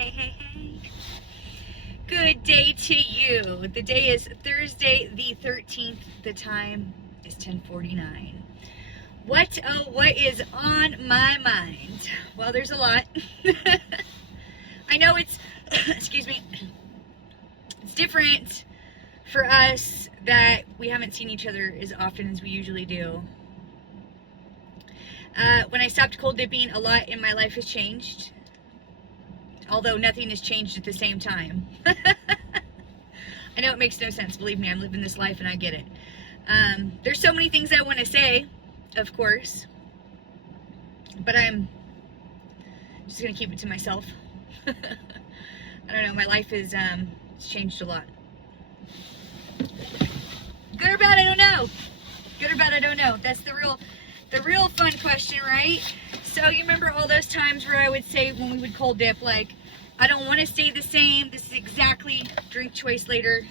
Hey. Good day to you. The day is Thursday the 13th. The time is 10:49. What is on my mind? Well, there's a lot. I know it's, excuse me, it's different for us that we haven't seen each other as often as we usually do. When I stopped cold dipping, a lot in my life has changed. Although nothing has changed at the same time. I know it makes no sense. Believe me, I'm living this life and I get it. There's so many things I want to say, of course. But I'm just going to keep it to myself. I don't know. My life is it's changed a lot. Good or bad, I don't know. Good or bad, I don't know. That's the real fun question, right? So you remember all those times where I would say when we would cold dip, like, I don't want to stay the same. This is exactly drink choice later.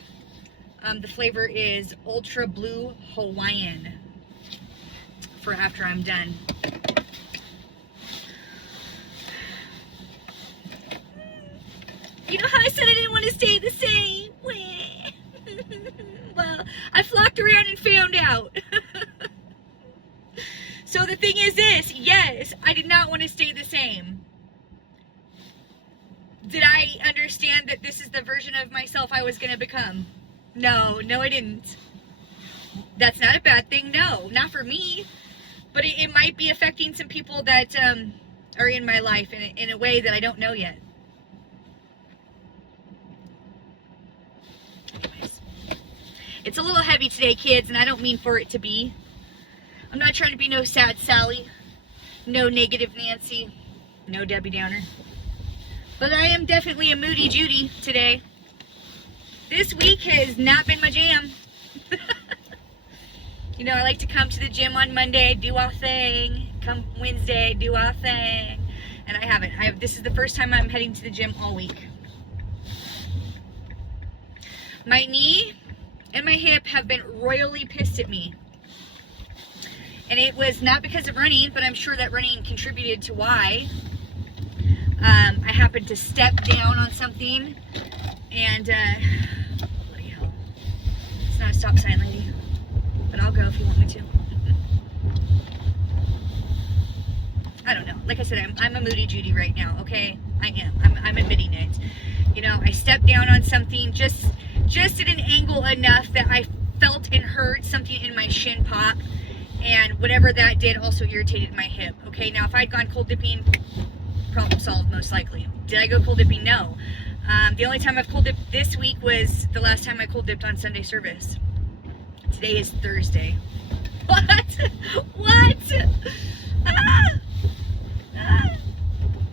The flavor is Ultra Blue Hawaiian for after I'm done. You know how I said I didn't want to stay the same? Well, I flocked around and found out. So the thing is this, yes, I did not want to stay the same. Did I understand that this is the version of myself I was going to become? No, I didn't. That's not a bad thing, no, not for me. But it might be affecting some people that are in my life in a way that I don't know yet. Anyways, it's a little heavy today, kids, and I don't mean for it to be. I'm not trying to be no sad Sally, no negative Nancy, no Debbie Downer. But I am definitely a moody Judy today. This week has not been my jam. You know, I like to come to the gym on Monday, do our thing. Come Wednesday, do our thing. And I haven't. This is the first time I'm heading to the gym all week. My knee and my hip have been royally pissed at me. And it was not because of running, but I'm sure that running contributed to why. I happened to step down on something, and, bloody hell. It's not a stop sign, lady. But I'll go if you want me to. I don't know. Like I said, I'm a moody Judy right now, okay? I am. I'm admitting it. You know, I stepped down on something just at an angle enough that I felt and heard something in my shin pop. And whatever that did also irritated my hip. Okay, now if I'd gone cold dipping, problem solved most likely. Did I go cold dipping? No. The only time I've cold dipped this week was the last time I cold dipped on Sunday service. Today is Thursday. What?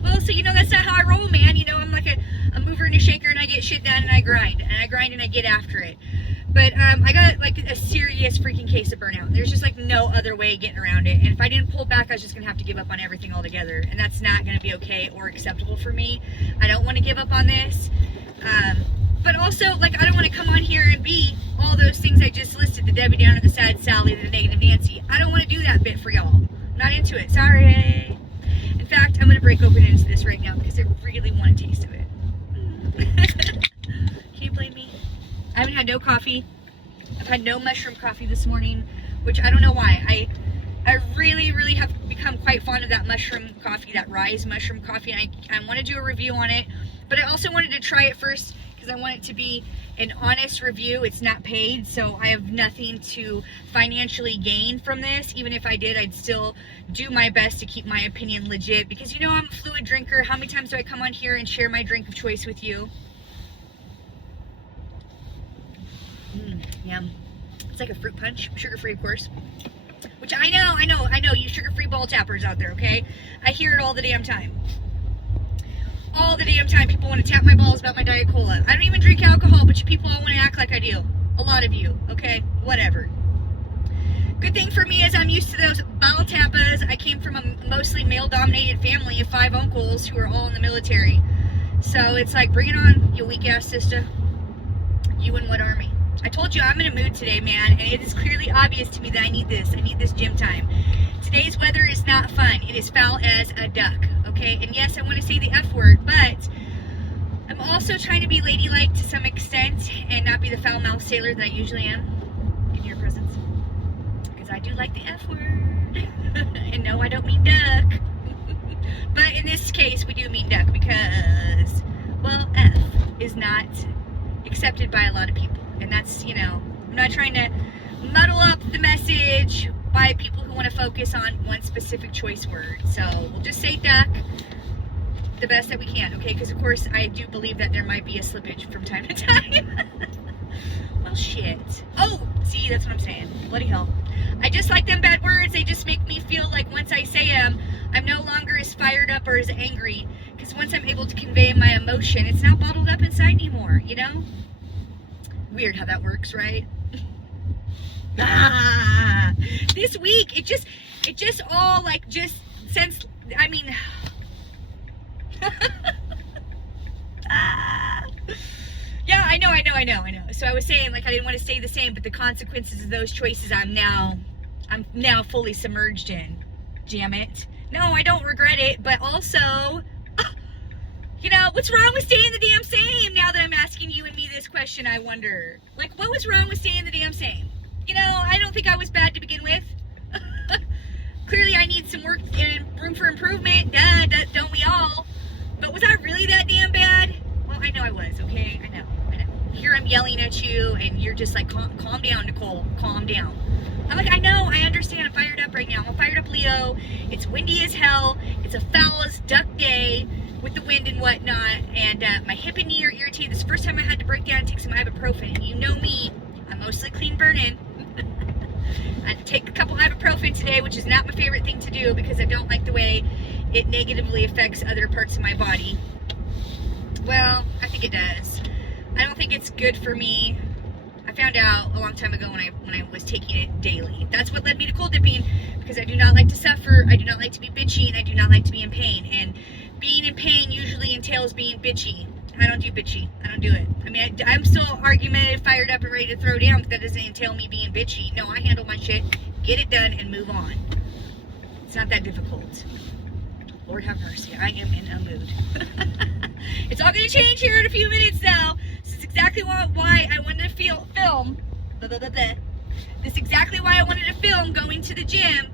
Well, so you know that's not how I roll, man. You know, I'm like a mover and a shaker, and I get shit done, and I grind and I get after it. But I got like a serious freaking case of burnout. There's just like no other way of getting around it. And if I didn't pull back, I was just going to have to give up on everything altogether. And that's not going to be okay or acceptable for me. I don't want to give up on this. But also, like, I don't want to come on here and be all those things I just listed. The Debbie Downer, the sad Sally, the negative Nancy. I don't want to do that bit for y'all. I'm not into it. Sorry. In fact, I'm going to break open into this right now because I really want a taste of it. Can you blame me? I haven't had no coffee. I've had no mushroom coffee this morning, which I don't know why. I really have become quite fond of that mushroom coffee, that Rise mushroom coffee, and I want to do a review on it, but I also wanted to try it first because I want it to be an honest review. It's not paid, so I have nothing to financially gain from this. Even if I did, I'd still do my best to keep my opinion legit because, you know, I'm a fluid drinker. How many times do I come on here and share my drink of choice with you? Yum. It's like a fruit punch, sugar-free, of course. Which I know, you sugar-free ball tappers out there, okay? I hear it all the damn time. All the damn time, people want to tap my balls about my Diet Cola. I don't even drink alcohol, but you people all want to act like I do. A lot of you, okay? Whatever. Good thing for me is I'm used to those bottle tapas. I came from a mostly male-dominated family of 5 uncles who are all in the military. So it's like, bring it on, you weak-ass sister. You in what army? I told you I'm in a mood today, man, and it is clearly obvious to me that I need this gym time. Today's weather is not fun. It is foul as a duck, okay? And yes, I want to say the F word, but also trying to be ladylike to some extent and not be the foul-mouthed sailor that I usually am in your presence. Because I do like the F word. And no, I don't mean duck. But in this case, we do mean duck because, well, F is not accepted by a lot of people. And that's, you know, I'm not trying to muddle up the message by people who want to focus on one specific choice word. So we'll just say duck the best that we can, okay? Because, of course, I do believe that there might be a slippage from time to time. Well, shit. Oh, see, that's what I'm saying. Bloody hell. I just like them bad words. They just make me feel like once I say them, I'm no longer as fired up or as angry. Because once I'm able to convey my emotion, it's not bottled up inside anymore, you know? Weird how that works, right? This week, it just all, like, just since, I mean... Yeah, I know. So I was saying, like, I didn't want to stay the same, but the consequences of those choices I'm now fully submerged in. Damn it. No, I don't regret it, but also, you know, what's wrong with staying the damn same now that I'm asking you and me this question, I wonder? Like, what was wrong with staying the damn same? You know, I don't think I was bad to begin with. Clearly I need some work and room for improvement. Don't we all? But was I really that damn bad? Well, I know I was, okay? I know. Here I'm yelling at you, and you're just like, calm down, Nicole. Calm down. I'm like, I know, I understand. I'm fired up right now. I'm a fired up Leo. It's windy as hell. It's a foul as duck day with the wind and whatnot. And my hip and knee are irritated. This is the first time I had to break down and take some ibuprofen. And you know me, I'm mostly clean burning. I had to take a couple ibuprofen today, which is not my favorite thing to do because I don't like the way it negatively affects other parts of my body. Well, I think it does. I don't think it's good for me. I found out a long time ago when I was taking it daily. That's what led me to cold dipping, because I do not like to suffer, I do not like to be bitchy, and I do not like to be in pain. And being in pain usually entails being bitchy. I don't do bitchy. I don't do it. I mean, I'm still argumentative, fired up, and ready to throw down, but that doesn't entail me being bitchy. No, I handle my shit, get it done, and move on. It's not that difficult. Lord have mercy, I am in a mood. It's all going to change here in a few minutes now. This is exactly why I wanted to film. This is exactly why I wanted to film going to the gym,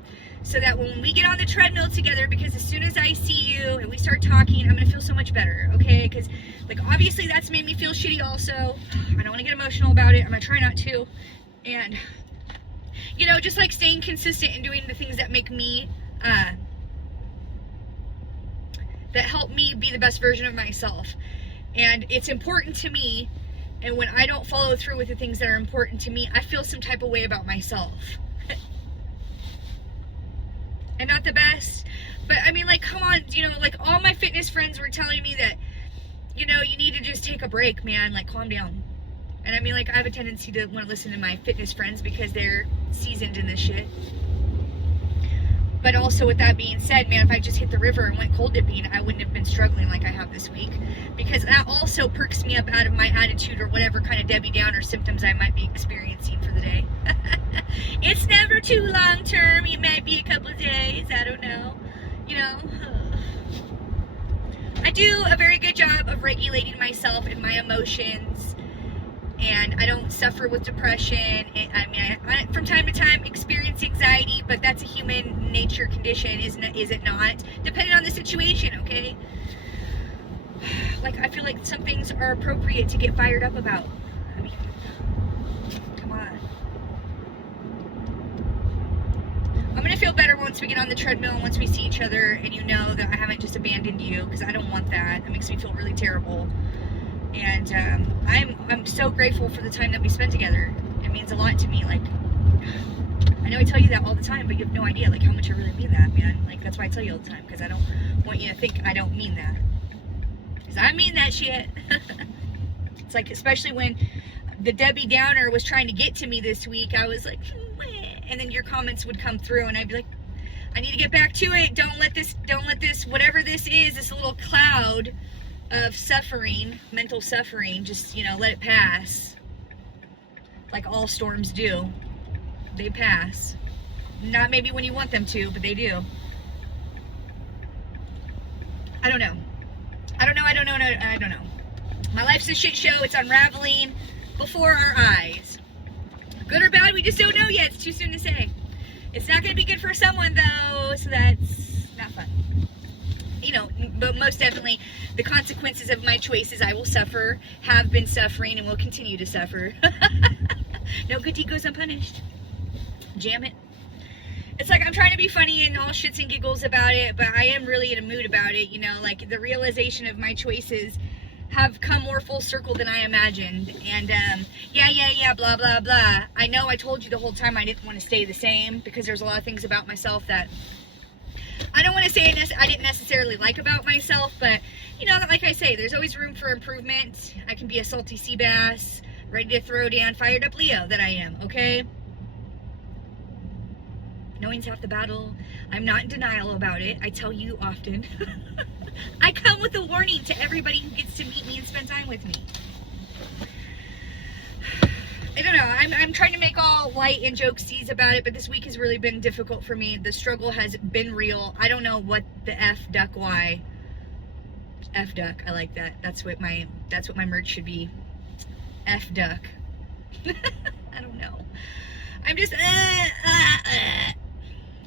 so that when we get on the treadmill together, because as soon as I see you and we start talking, I'm going to feel so much better, okay? Because, like, obviously that's made me feel shitty also. I don't want to get emotional about it. I'm going to try not to. And, you know, just like staying consistent and doing the things that make me, that help me be the best version of myself. And it's important to me, and when I don't follow through with the things that are important to me, I feel some type of way about myself. And not the best, but I mean, like, come on, you know, like, all my fitness friends were telling me that, you know, you need to just take a break, man, like, calm down. And I mean, like, I have a tendency to want to listen to my fitness friends because they're seasoned in this shit. But also, with that being said, man, if I just hit the river and went cold dipping, I wouldn't have been struggling like I have this week. Because that also perks me up out of my attitude or whatever kind of Debbie Downer symptoms I might be experiencing for the day. It's never too long term. It might be a couple of days. I don't know. You know, I do a very good job of regulating myself and my emotions. And I don't suffer with depression. I mean, I from time to time experience anxiety, but that's a human nature condition, is it not? Depending on the situation, okay? Like, I feel like some things are appropriate to get fired up about. I mean, come on. I'm gonna feel better once we get on the treadmill and once we see each other and you know that I haven't just abandoned you, because I don't want that. It makes me feel really terrible. And I'm so grateful for the time that we spent together. It means a lot to me. Like, I know I tell you that all the time, but you have no idea, like, how much I really mean that, man. Like, that's why I tell you all the time, because I don't want you to think I don't mean that. Because I mean that shit. It's like, especially when the Debbie Downer was trying to get to me this week, I was like, and then your comments would come through, and I'd be like, I need to get back to it. Don't let this, whatever this is, this little cloud of suffering, mental suffering, just, you know, let it pass. Like all storms do. They pass. Not maybe when you want them to, but they do. I don't know. My life's a shit show. It's unraveling before our eyes. Good or bad, we just don't know yet. It's too soon to say. It's not going to be good for someone, though, so that's not fun. You know, but most definitely, the consequences of my choices I will suffer, have been suffering, and will continue to suffer. No good deed goes unpunished. Jam it. It's like I'm trying to be funny and all shits and giggles about it, but I am really in a mood about it, you know, like the realization of my choices have come more full circle than I imagined. And yeah, blah, blah, blah. I know I told you the whole time I didn't want to stay the same because there's a lot of things about myself that I don't want to say I didn't necessarily like about myself, but, you know, like I say, there's always room for improvement. I can be a salty sea bass, ready to throw down, fired up Leo that I am, okay? Knowing's half the battle. I'm not in denial about it. I tell you often. I come with a warning to everybody who gets to meet me and spend time with me. I don't know. I'm trying to make all light and jokesies about it, but this week has really been difficult for me. The struggle has been real. I don't know what the F duck why. F duck. I like that. That's what my merch should be. F duck. I don't know. I'm just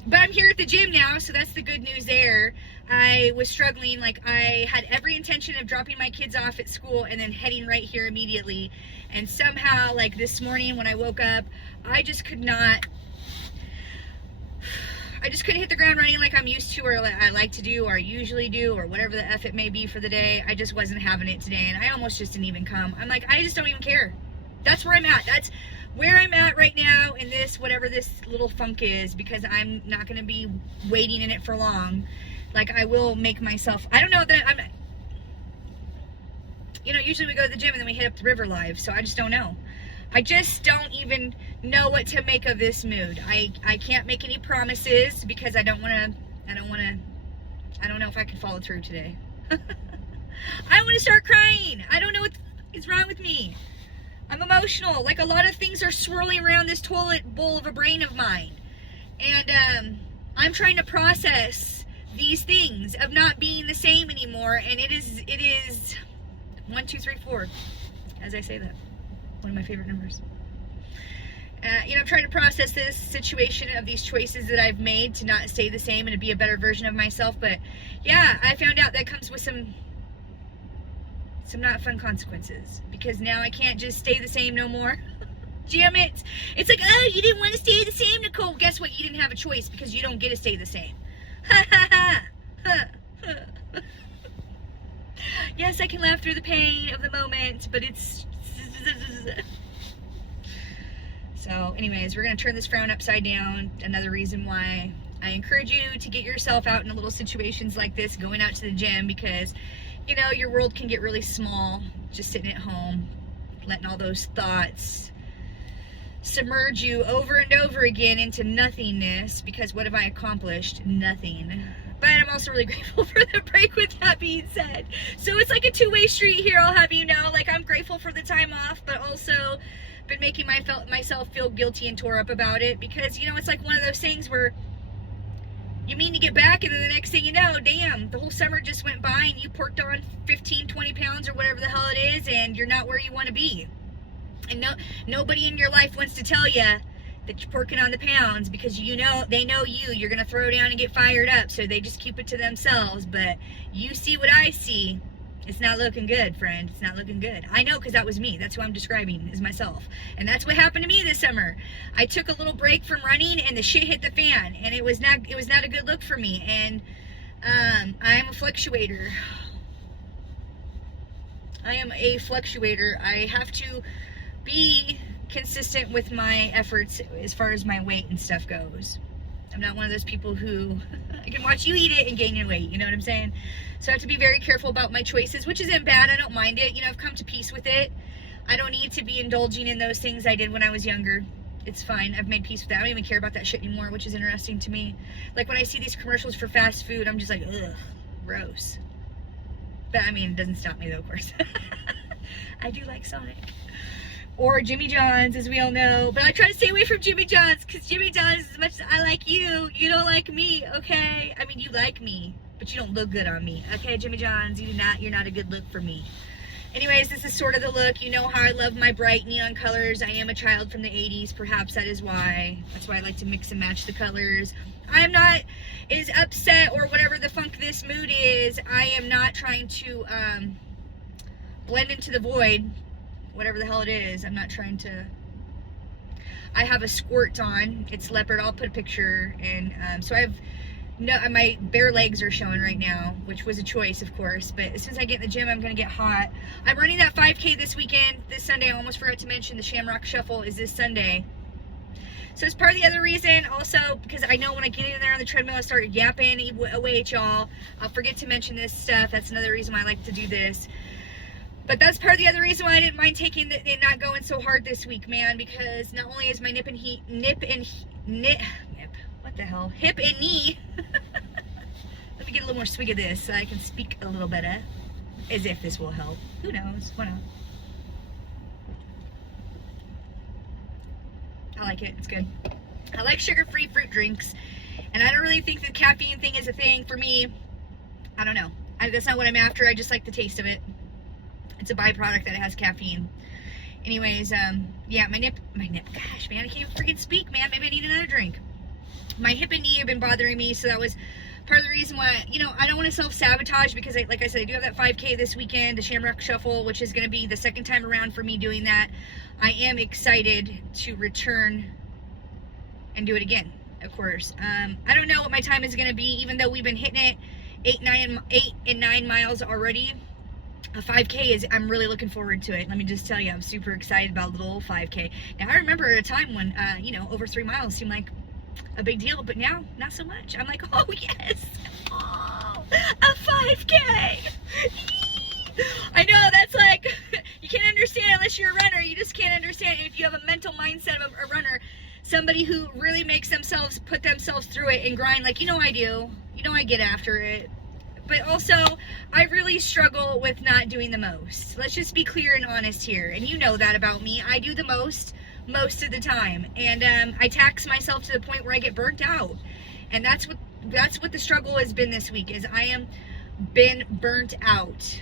but I'm here at the gym now, so that's the good news there. I was struggling, like I had every intention of dropping my kids off at school and then heading right here immediately. And somehow, like this morning when I woke up, I just couldn't hit the ground running like I'm used to, or like I like to do, or usually do, or whatever the F it may be for the day. I just wasn't having it today, and I almost just didn't even come. I'm like, I just don't even care. That's where I'm at. That's where I'm at right now in this, whatever this little funk is, because I'm not going to be waiting in it for long. Like, I will make myself, I don't know that I'm, you know, usually we go to the gym and then we hit up the river live, so I just don't know. I just don't even know what to make of this mood. I can't make any promises because I don't know if I can follow through today. I want to start crying. I don't know what is wrong with me. I'm emotional. Like, a lot of things are swirling around this toilet bowl of a brain of mine. And I'm trying to process these things of not being the same anymore. And it is 1, 2, 3, 4, as I say that. One of my favorite numbers. You know, I'm trying to process this situation of these choices that I've made to not stay the same and to be a better version of myself. But yeah, I found out that comes with some not fun consequences, because now I can't just stay the same no more. Damn it. It's like, oh, you didn't want to stay the same, Nicole. Guess what? You didn't have a choice, because you don't get to stay the same. Ha ha ha. Yes, I can laugh through the pain of the moment, but it's... So anyways, we're going to turn this frown upside down. Another reason why I encourage you to get yourself out in little situations like this, going out to the gym, because, you know, your world can get really small just sitting at home, letting all those thoughts submerge you over and over again into nothingness, because what have I accomplished? Nothing. But I'm also really grateful for the break, with that being said. So it's like a two-way street here, I'll have you know. Like, I'm grateful for the time off, but also been making myself feel guilty and tore up about it, because, you know, it's like one of those things where you mean to get back, and then the next thing you know, damn, the whole summer just went by and you porked on 15, 20 pounds or whatever the hell it is, and you're not where you want to be. And nobody in your life wants to tell you that you're porking on the pounds, because you know, they know you're going to throw down and get fired up, so they just keep it to themselves. But you see what I see. It's not looking good, friend. It's not looking good. I know, because that was me. That's who I'm describing, is myself. And that's what happened to me this summer. I took a little break from running, and the shit hit the fan, and it was not a good look for me. And I'm a fluctuator. I am a fluctuator. I have to be consistent with my efforts as far as my weight and stuff goes. I'm not one of those people who I can watch you eat it and gain your weight, you know what I'm saying? So I have to be very careful about my choices, which isn't bad. I don't mind it. You know, I've come to peace with it. I don't need to be indulging in those things I did when I was younger. It's fine. I've made peace with that. I don't even care about that shit anymore, which is interesting to me. Like, when I see these commercials for fast food, I'm just like, ugh, gross. But, I mean, it doesn't stop me, though, of course. I do like Sonic. Or Jimmy John's, as we all know. But I try to stay away from Jimmy John's, because Jimmy John's, as much as I like you, you don't like me, okay? I mean, you like me, but you don't look good on me, okay, Jimmy John's? You're not a good look for me. Anyways, this is sort of the look. You know how I love my bright neon colors. I am a child from the 80s. Perhaps that is why. That's why I like to mix and match the colors. I am not as upset or whatever the funk this mood is. I am not trying to blend into the void, whatever the hell it is. I'm not trying to. I have a squirt on. It's leopard. I'll put a picture. And so I have. No, my bare legs are showing right now, which was a choice, of course, but as soon as I get in the gym, I'm going to get hot. I'm running that 5K this weekend, this Sunday. I almost forgot to mention the Shamrock Shuffle is this Sunday. So it's part of the other reason, also, because I know when I get in there on the treadmill, I start yapping away at y'all. I'll forget to mention this stuff. That's another reason why I like to do this. But that's part of the other reason why I didn't mind taking it not going so hard this week, man, because not only is my hip and knee. Let me get a little more swig of this so I can speak a little better. As if this will help. Who knows? Why not? I like it. It's good. I like sugar-free fruit drinks. And I don't really think the caffeine thing is a thing for me. I don't know. That's not what I'm after. I just like the taste of it. It's a byproduct that it has caffeine. Anyways, yeah, my nip. Gosh, man, I can't even freaking speak, man. Maybe I need another drink. My hip and knee have been bothering me, so that was part of the reason why, you know, I don't want to self-sabotage because, like I said, I do have that 5K this weekend, the Shamrock Shuffle, which is going to be the second time around for me doing that. I am excited to return and do it again, of course. I don't know what my time is going to be, even though we've been hitting it 8 and 9 miles already. A 5K is, I'm really looking forward to it. Let me just tell you, I'm super excited about the little 5K. Now, I remember at a time when, you know, over 3 miles seemed like a big deal, but now not so much. I'm like, oh yes, oh, a 5K. I know that's like, you can't understand unless you're a runner. You just can't understand if you have a mental mindset of a runner, somebody who really makes themselves put themselves through it and grind like, you know, I do. You know, I get after it. But also, I really struggle with not doing the most. Let's just be clear and honest here. And you know that about me. I do the most of the time, and I tax myself to the point where I get burnt out, and that's what the struggle has been this week. Is I am been burnt out.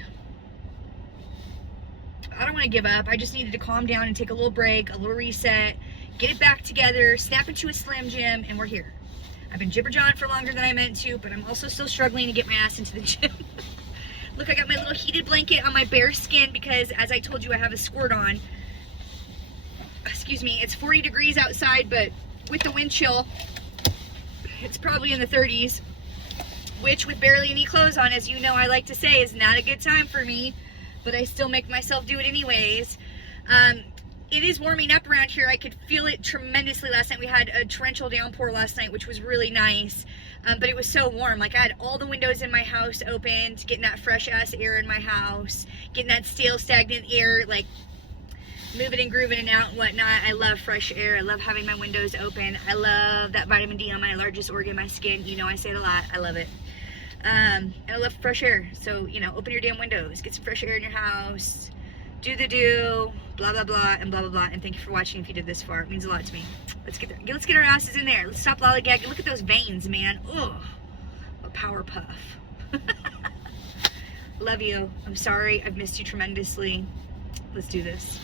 I don't want to give up. I just needed to calm down and take a little break, a little reset, get it back together, snap into a Slim Jim, and we're here. I've been jibber-jawing for longer than I meant to, but I'm also still struggling to get my ass into the gym. Look, I got my little heated blanket on my bare skin because, as I told you, I have a squirt on. Excuse me, it's 40 degrees outside, but with the wind chill, it's probably in the 30s, which with barely any clothes on, as you know I like to say, is not a good time for me, but I still make myself do it anyways. It is warming up around here. I could feel it tremendously last night. We had a torrential downpour last night, which was really nice, but it was so warm. Like, I had all the windows in my house opened, getting that fresh-ass air in my house, getting that stale, stagnant air, like, moving and grooving and out and whatnot. I love fresh air. I love having my windows open. I love that vitamin D on my largest organ, my skin. You know I say it a lot. I love it. And I love fresh air. So, you know, open your damn windows. Get some fresh air in your house. Do the do. Blah, blah, blah, and blah, blah, blah. And thank you for watching if you did this far. It means a lot to me. Let's get there. Let's get our asses in there. Let's stop lollygagging. Look at those veins, man. Ugh. A power puff. Love you. I'm sorry. I've missed you tremendously. Let's do this.